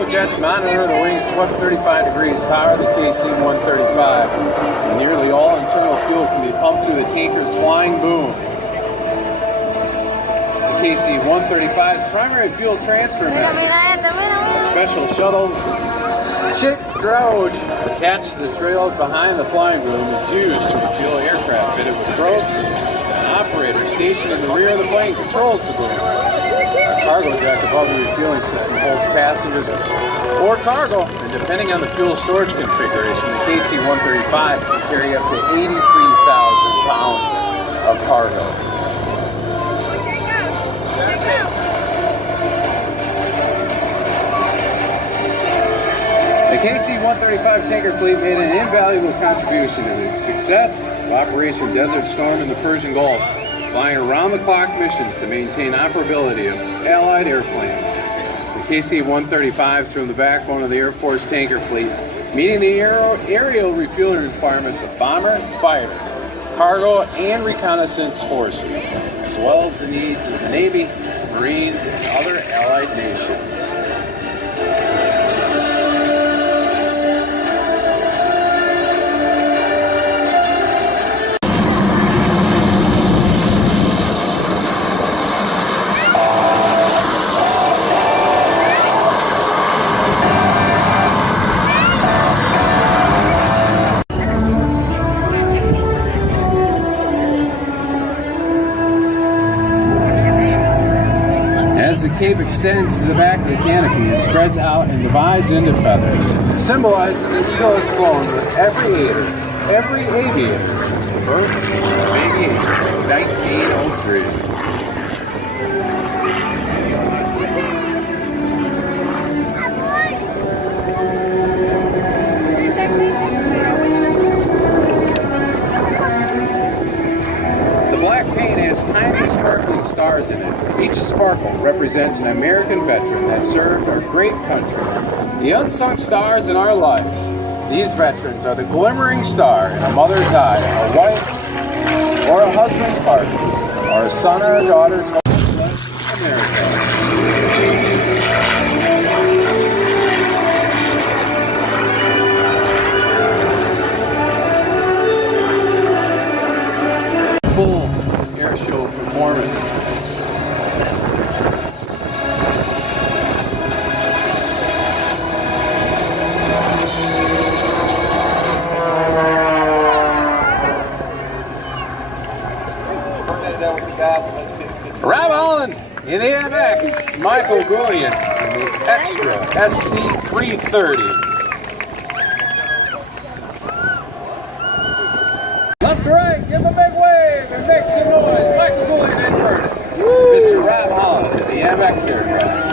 cargo jets monitor the wing swept 35 degrees power the KC-135. And nearly all internal fuel can be pumped through the tanker's flying boom. The KC-135's primary fuel transfer method, a special shuttle ship drogue attached to the trail behind the flying boom, is used to refuel aircraft fitted with probes. An operator stationed in the rear of the plane controls the boom. A cargo jack above the refueling system holds passengers or cargo, and depending on the fuel storage configuration, the KC-135 can carry up to 83,000 pounds of cargo. The KC-135 tanker fleet made an invaluable contribution to the success of Operation Desert Storm in the Persian Gulf, flying around-the-clock missions to maintain operability of Allied airplanes. The KC-135s from the backbone of the Air Force tanker fleet, meeting the aerial refueling requirements of bomber, fighter, cargo, and reconnaissance forces, as well as the needs of the Navy, Marines, and other Allied nations. As the cape extends to the back of the canopy, it spreads out and divides into feathers, symbolizing the eagle has flown with every aviator since the birth of aviation in 1903. Tiny sparkling stars in it. Each sparkle represents an American veteran that served our great country. The unsung stars in our lives. These veterans are the glimmering star in a mother's eye, a wife's or a husband's heart, or a son or a daughter's home. America. Full air show performance. Rob Holland in the MX, Michael Gullion in the Extra SC330. Left to right, give him a big wave and make some noise. Michael Gullion inverted. Mr. Rob Holland is the MX aircraft.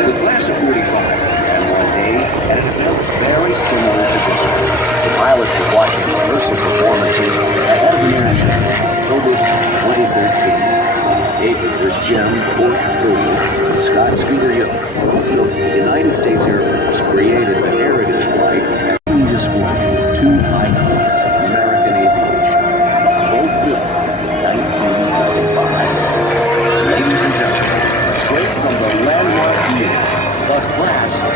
The class of 45 began one day at an event very similar to this one. The pilots were watching rehearsal performances ahead of an air show in October 2013. David was Jim Port Burger and Scott Scooter Hill. The United States Air Force created the Heritage Flight and display of two icons of American aviation, both built in 1945. Ladies and gentlemen, straight from the landmark year, the class of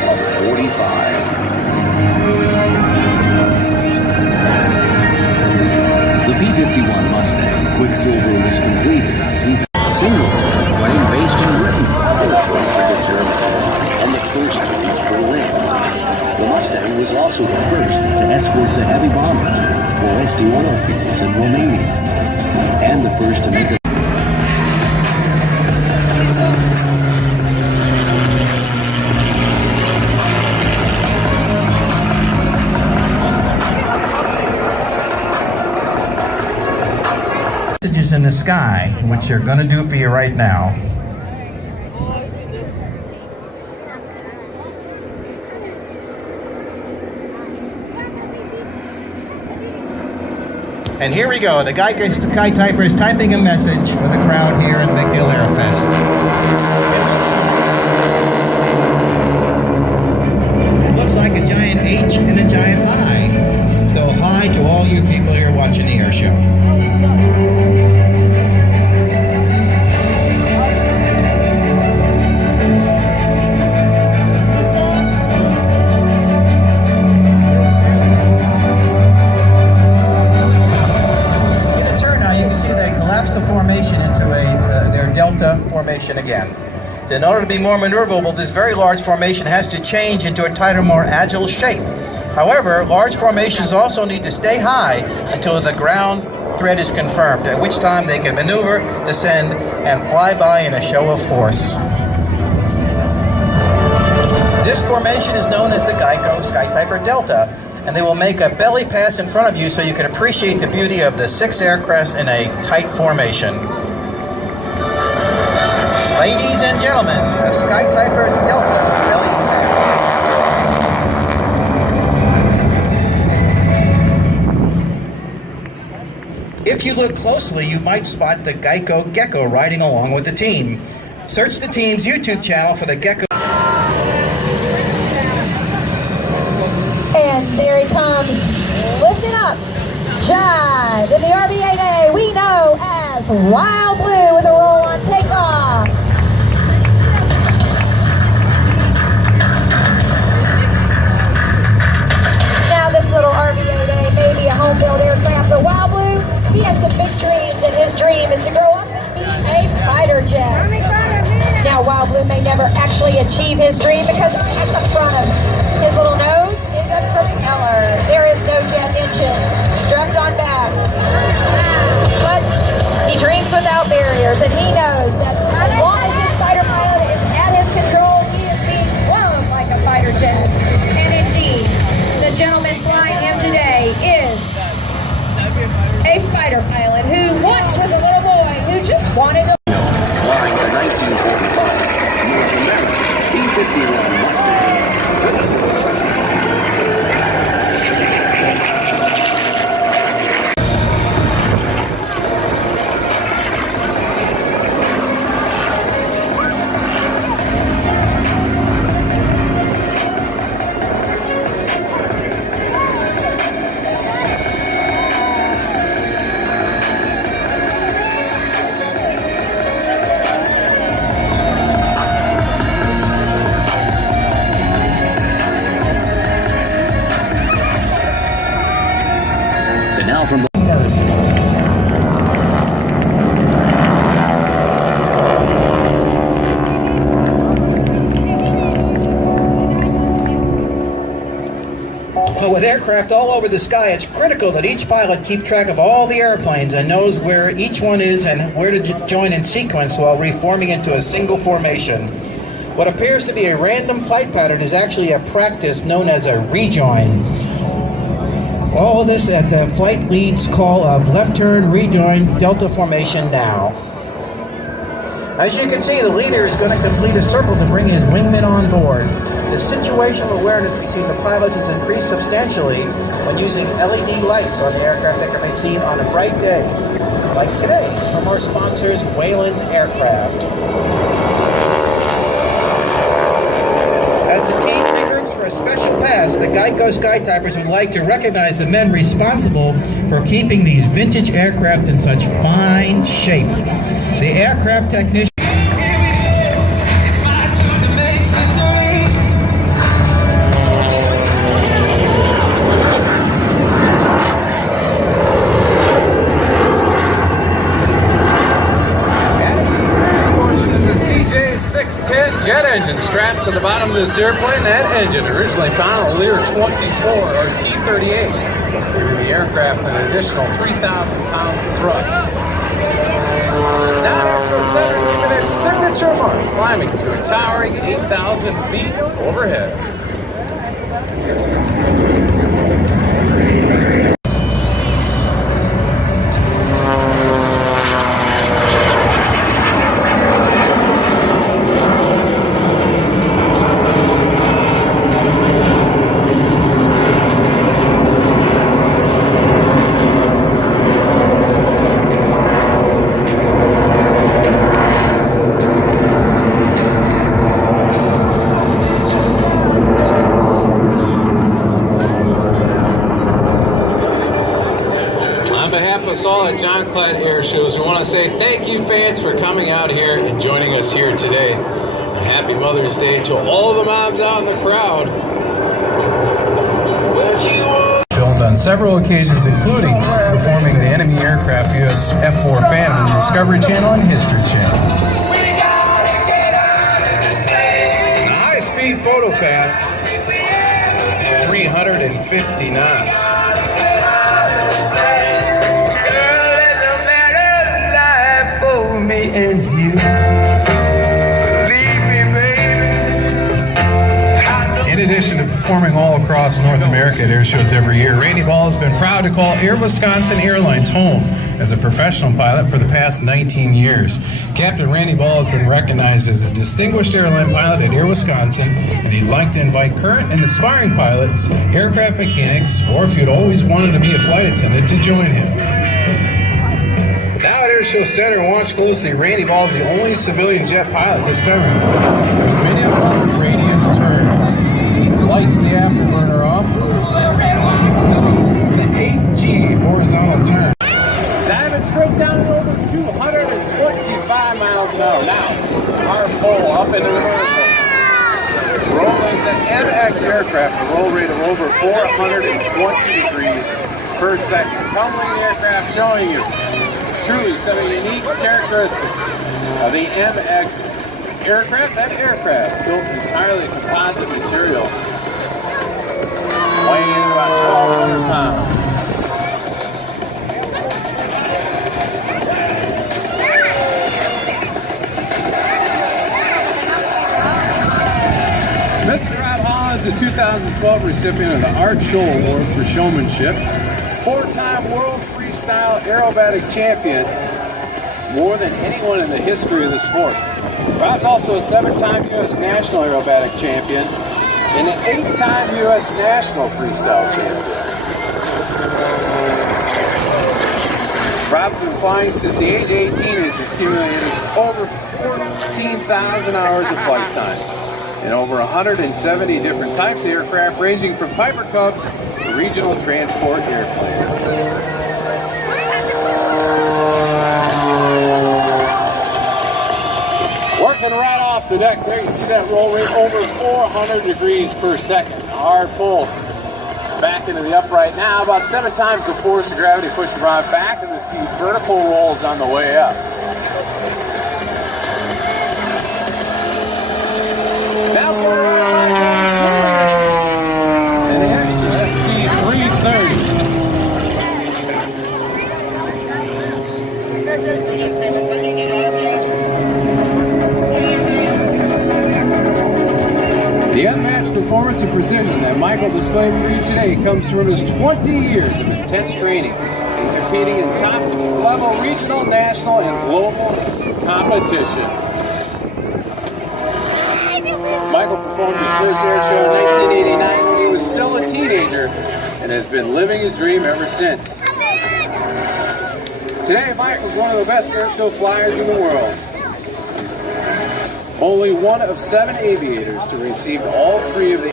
45. The B-51 Mustang Quicksilver was completed in 2000. Single plane based in Britain, transferred to Germany, and the first to reach Berlin. The Mustang was also the first to escort the heavy bombers to Oresti oil fields in Romania, and the first to make a messages in the sky, which they're going to do for you right now. And here we go. The guy typer is typing a message for the crowd here at MacDill Airfest. hi to all you people here watching the air show. The formation into their delta formation again. In order to be more maneuverable, this very large formation has to change into a tighter, more agile shape. However, large formations also need to stay high until the ground thread is confirmed, at which time they can maneuver, descend, and fly by in a show of force. This formation is known as the Geico Skytyper Delta, and they will make a belly pass in front of you so you can appreciate the beauty of the 6 aircrafts in a tight formation. Ladies and gentlemen, the Skytyper Delta belly pass. If you look closely, you might spot the Geico Gecko riding along with the team. Search the team's YouTube channel for the Gecko. And there he comes, lifting up, Jive in the RV-8A we know as Wild Blue with a roll on takeoff. Now this little RV-8A may be a home-built aircraft, but Wild Blue, he has some big dreams, and his dream is to grow up and be a fighter jet. Now Wild Blue may never actually achieve his dream because at the front of his little nose is a propeller. There is no jet engine strapped on back. But he dreams without barriers, and he knows that as long as this fighter pilot is at his controls, he is being flown like a fighter jet. And indeed, the gentleman flying him today is a fighter pilot who once was a little boy who just wanted to flying the 1945 North American B-51 Mustang. Now from First. But with aircraft all over the sky, it's critical that each pilot keep track of all the airplanes and knows where each one is and where to join in sequence while reforming into a single formation. What appears to be a random flight pattern is actually a practice known as a rejoin. All of this at the flight lead's call of left turn, rejoin, delta formation now. As you can see, the leader is going to complete a circle to bring his wingman on board. The situational awareness between the pilots is increased substantially when using LED lights on the aircraft that can be seen on a bright day, like today from our sponsors, Whalen Aircraft. As the team regroups for a special pass, the Geico Skytypers would like to recognize the men responsible for keeping these vintage aircraft in such fine shape. The aircraft technician. Jet engine strapped to the bottom of this airplane. That engine originally found on Lear 24 or T-38, giving the aircraft an additional 3,000 pounds of thrust. Now after giving its signature mark, climbing to a towering 8,000 feet overhead. us all at John Clatt Air Shows. We want to say thank you, fans, for coming out here and joining us here today. And happy Mother's Day to all the moms out in the crowd. Filmed on several occasions, including performing the enemy aircraft US F-4 Phantom on the Discovery Channel and History Channel. A high-speed photo pass, 350 knots. And you leave me, baby. In addition to performing all across North America at air shows every year, Randy Ball has been proud to call Air Wisconsin Airlines home as a professional pilot for the past 19 years. Captain Randy Ball has been recognized as a distinguished airline pilot at Air Wisconsin, and he'd like to invite current and aspiring pilots, aircraft mechanics, or if you'd always wanted to be a flight attendant, to join him. Show center and watch closely. Randy Ball is the only civilian jet pilot to start with minimum radius turn. Lights the afterburner off. The 8G horizontal turn. Diving straight down at over 225 miles an hour. Now, hard pull up into the vertical. Rolling the MX aircraft, a roll rate of over 420 degrees per second. Tumbling the aircraft, showing you truly some unique characteristics of the MX aircraft. That aircraft built entirely composite material, weighing about 1,200 pounds. Mr. Rob Hall is the 2012 recipient of the Art Scholl Award for Showmanship, four-time world freestyle aerobatic champion, more than anyone in the history of the sport. Rob's also a 7-time U.S. national aerobatic champion and an 8-time U.S. national freestyle champion. Rob's been flying since the age of 18 and has accumulated over 14,000 hours of flight time in over 170 different types of aircraft, ranging from Piper Cubs to regional transport airplanes. Working right off the deck there, you see that roll rate over 400 degrees per second. A hard pull back into the upright now, about 7 times the force of gravity pushing Rob back, and the seat vertical rolls on the way up. Now we're and the extra SC-330. The unmatched performance and precision that Michael displayed for you today comes from his 20 years of intense training and competing in top-level regional, national, and global competition. Michael performed his first air show in 1989 when he was still a teenager and has been living his dream ever since. Today, Mike was one of the best air show flyers in the world. He's only one of 7 aviators to receive all 3 of the